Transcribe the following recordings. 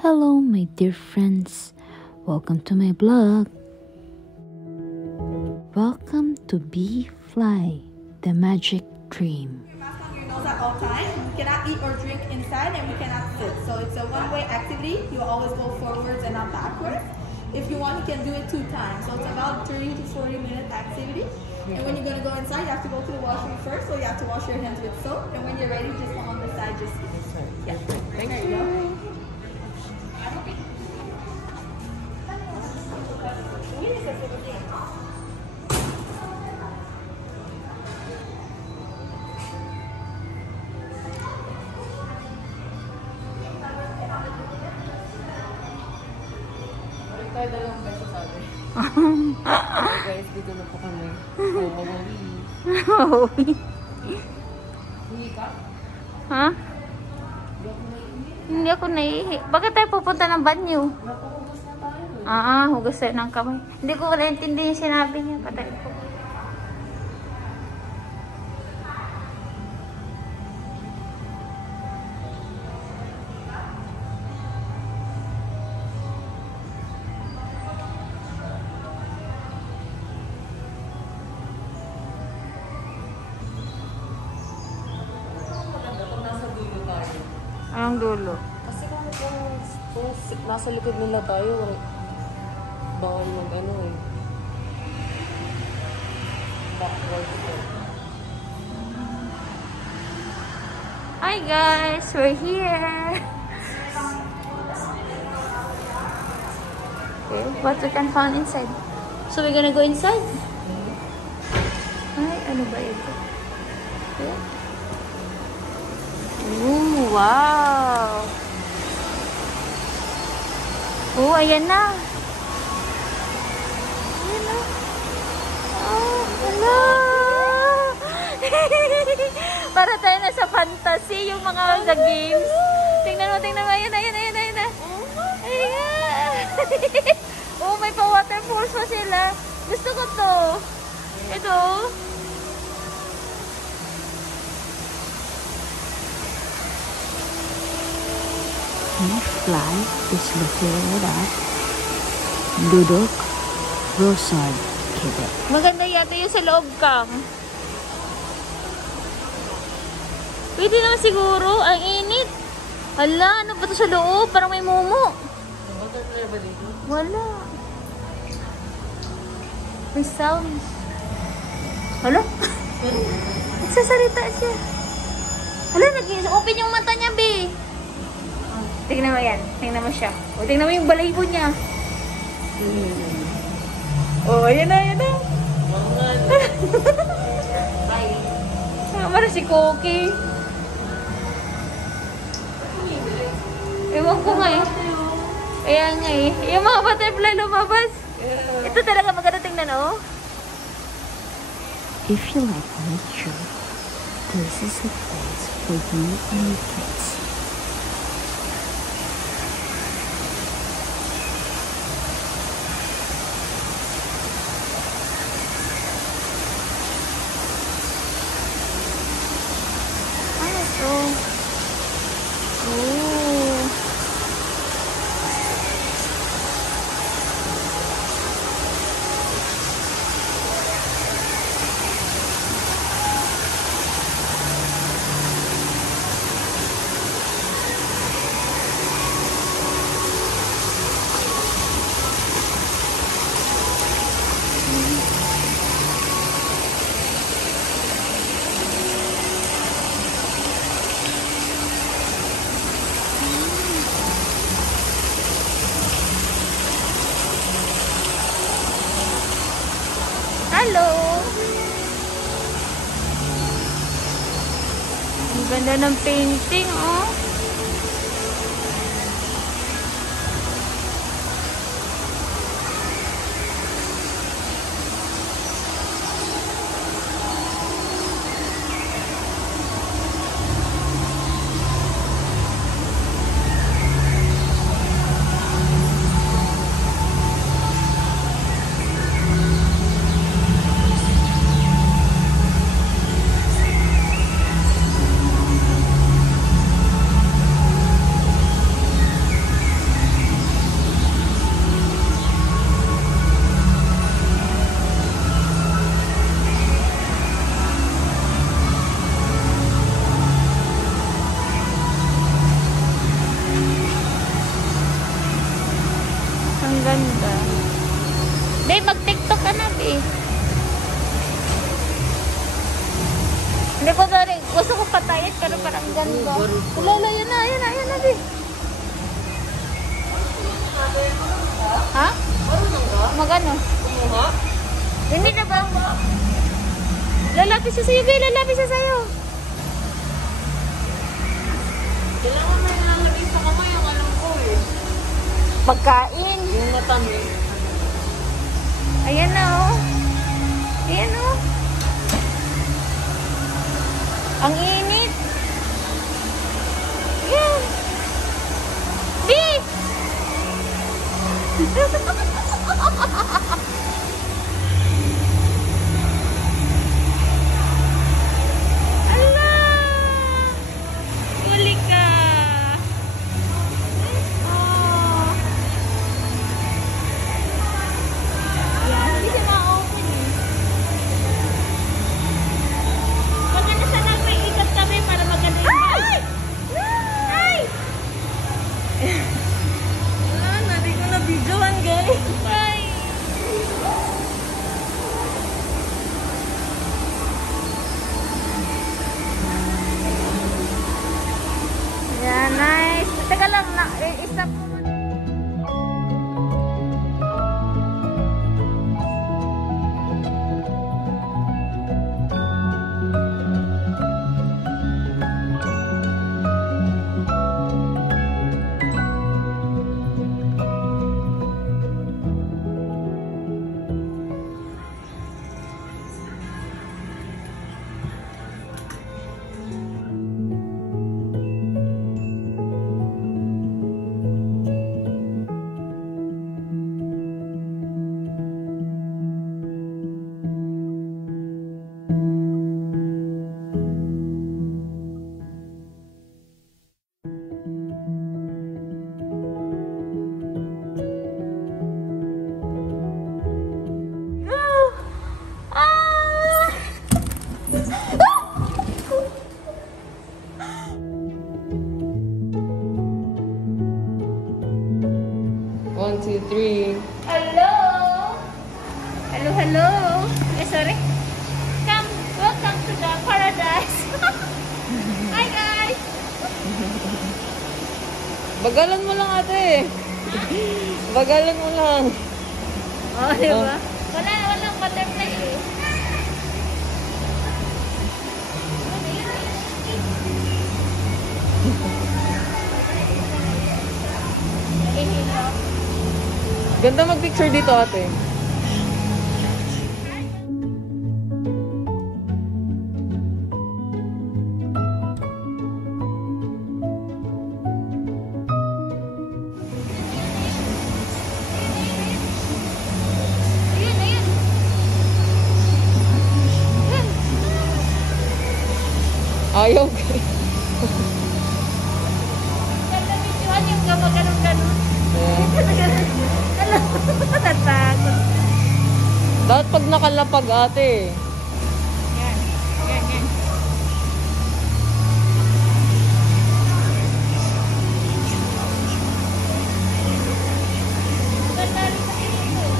Hello my dear friends, welcome to my blog. Welcome to Bee Fly, the magic dream. Mask on your nose at all times. You cannot eat or drink inside and we cannot sit. So it's a one-way activity. You always go forwards and not backwards. If you want, you can do it 2 times. So it's about 30 to 40 minute activity. And when you're going to go inside, you have to go to the washroom first. So you have to wash your hands with soap. And when you're ready, just come on the side, just yeah. Thank there you. Go. Tayo dalawang beses sabi. Hey guys, dito na po kami. Hoy. Hindi ka? Ha? Hindi ako naihi. Bakit tayo pupunta ng banyo? Napahugas na tayo eh. Hugas tayo ng kamay. Hindi ko naintindihan yung sinabi niya. Patay ko. Maganda kung nasa dulo tayo. Anong dulo? Kasi kung nasa likod nila tayo, bawal mag ano eh. Backward ko. Hi guys, we're here. Okay, what we can find inside. So we're gonna go inside. Ay, ano ba ito? Okay. Ooh, wow. Oh, ayan na. Ayan na. Oh, hello. Para tayo na sa fantasy, yung mga sa games. Tingnan mo. Ayan. Ayan. Oh, may pa-waterfalls pa sila. Gusto ko to. Ito. Bee Fly is located at Dudok, Rosard, Quebec. Maganda yata yung sa loob kang. Pwede naman siguro. Ang init. Hala, ano ba ito sa loob? Parang may mumu. Butterfly ba dito? Wala. May sounds. Hala? Nagsasalita siya. Hala, nag-open yung mata niya, be. Tingnan mo yan. Tingnan mo siya. O, tingnan mo yung balahibo niya. Oh, ayan na. Bye. Parang si Cookie. Ewan ko nga eh. Kaya nga eh. Yung mga butterfly lumabas. Ito talaga maganda tingnan, oh. If you like nature, this is a place for you and your kids. Hello! Ang ganda ng painting, oh. Ang ganda. Babe, mag-tiktok ka na, babe. Hindi ko sorry. Gusto ko patayat pero parang ganda. Kulala, yun na, babe. Ha? Magano? Kumuha? Hindi na ba? Lalapis siya sa'yo, babe. Lalapis siya sa'yo. Kailangan may nalagay sa kamay ang alam ko eh. Pagkain. Yung matamis. Ayan na, oh. Ayan, oh. Ang init. Ayan. Beef! Ala! Huli ka. Oh. Yan, hindi siya ma-open eh. Maganda sana may ikat kami para maganda yung vibe. Ay! Hindi ko na videoan guys. Ay! Yan, nice. Teka lang, i-stop mo muna. One, two, three. Hello! Hello, hello! Eh, sorry. Welcome to the paradise. Hi, guys! Bagalan mo lang ate. Bagalan mo lang. Oh, di ba? Walang butterfly eh. Ganda mag-picture dito ate. Ayun, ayun. Ayaw guys. Ganda videoan yung ganun-ganun. Ayan. Alam, natatakot. Dapat pag nakalapag ate. Yan, yan, yan. Ganda rin sa tingin ko.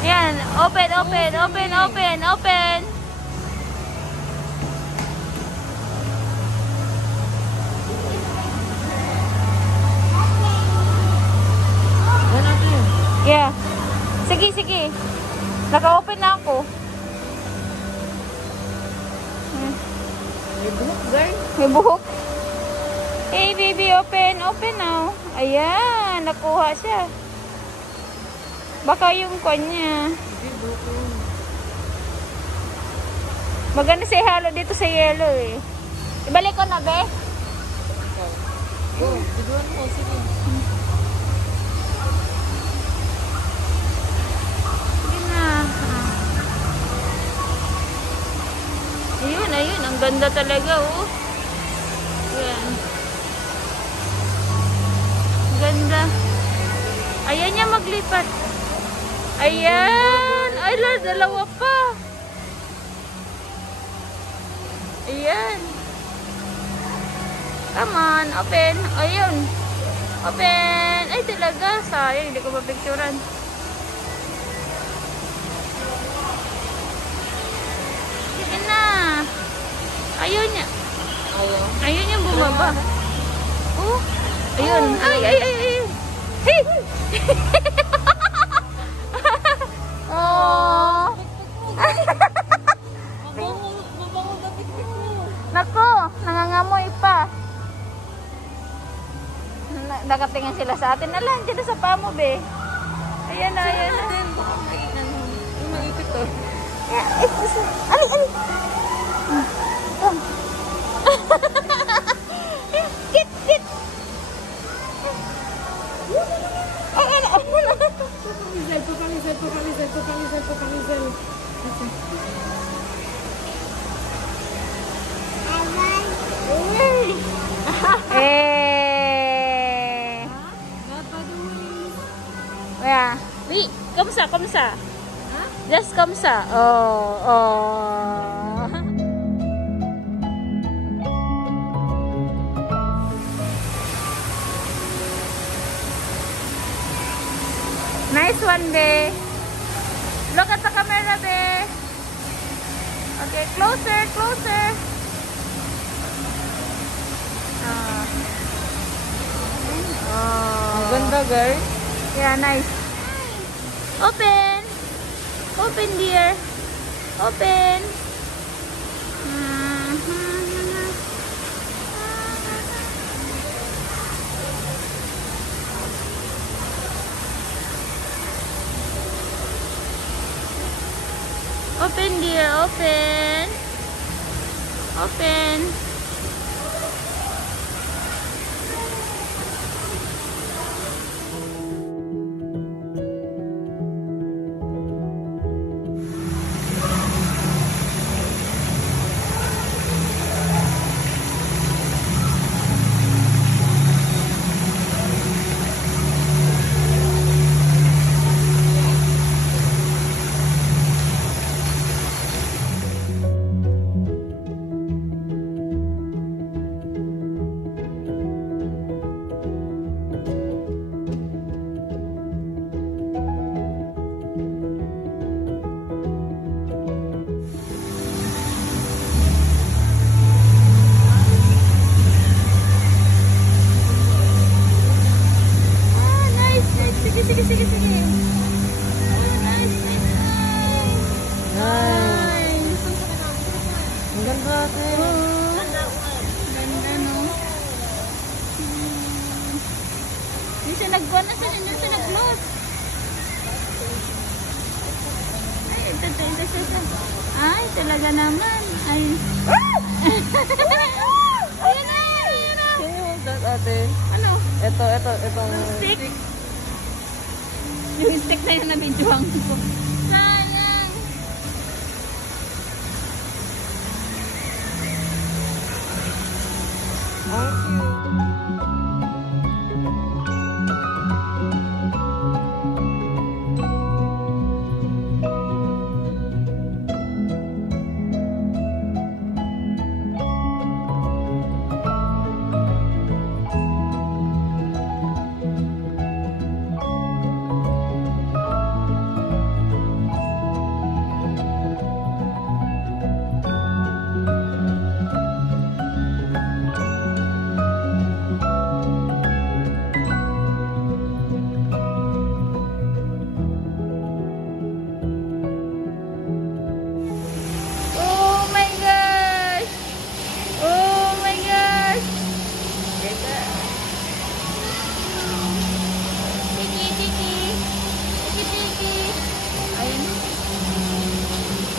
Yan, open. Ayan ate. Yeah. Sige. Naka-open na ako. May buhok girl. May buhok. Hey, baby, open now. Ayan, nakuha siya. Baka yung kanya. Maganda si halo dito sa yellow eh. Ibalik ko na, be. Go, videoan mo. Sige. Sige na. Ayun. Ang ganda talaga, oh. Ayan. Ganda. Ayan niya maglipat. Ayan. Ay, dalawa pa. Ayan. Come on, open. Ayun. Open. Ay, talaga. Sayang, hindi ko mapicturan. Sige na. Ayaw niya. Ayaw niya bumaba. Oh. Ayun. Ay. Hey! Oh. Mabango na pikpik mo. Nako, nangangamoy pa. Nakatingin sila sa atin. Alam, dyan sa pamo, be. Ayan na. Baka maipit to. Ali. Kit. Papamisel. Yeah. Wait, kamusta? Just kamusta? Oh. Nice one, be. Look at the camera, be. Okay, closer. Ang ganda, guys. Yeah, nice. Open, dear. Open. Open, dear. Open. Sige. Nice. Ang ganda, ate. Ganda, no? Hindi siya nag-buwan na siya. Hindi siya nag-close. Ay, ito. Ay, talaga naman. Ay. Ayan na. Can you hold that, ate? Ano? Ito. Stick? Yung stick na yun na videoang ko. Sayang. Thank you.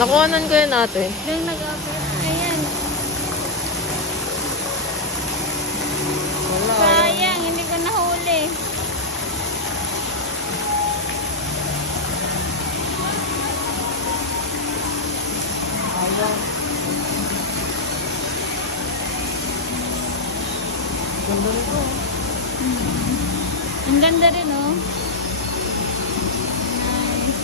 Nakuhanan ko yun, ate. Yung nag-offer. Ayan. Wala. Sayang, hindi ko nahuli. Ayaw. Ganda nito. Ang ganda rin, oh. Nice.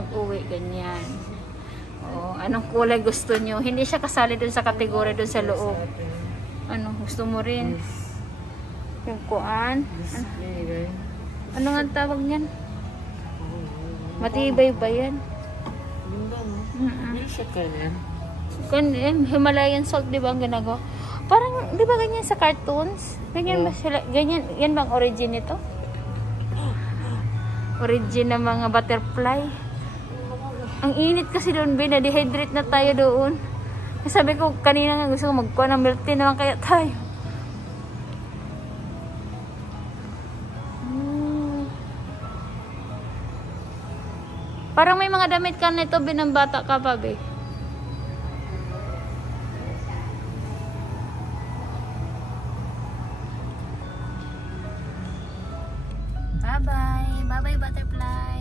mag-uwi, ganyan. O, anong kulay gusto nyo? Hindi siya kasali dun sa kategory dun sa loob. Ano, gusto mo rin? Yung kuan? Ano nga ang tawag niyan? Matibay ba yan? Hindi siya kanyan. Himalayan salt, di ba ang ginagawa? Parang, di ba ganyan sa cartoons? Ganyan ba sila? Ganyan, yan bang origin nito? Origin ng mga butterfly. Ang init kasi doon, be. Na-dehydrate na tayo doon. Sabi ko, kanina nga gusto ko magkuha ng milk tea naman kaya tayo. Parang may mga damit ka nito, binambata ka pa, be. Bye-bye. Bye-bye, butterfly.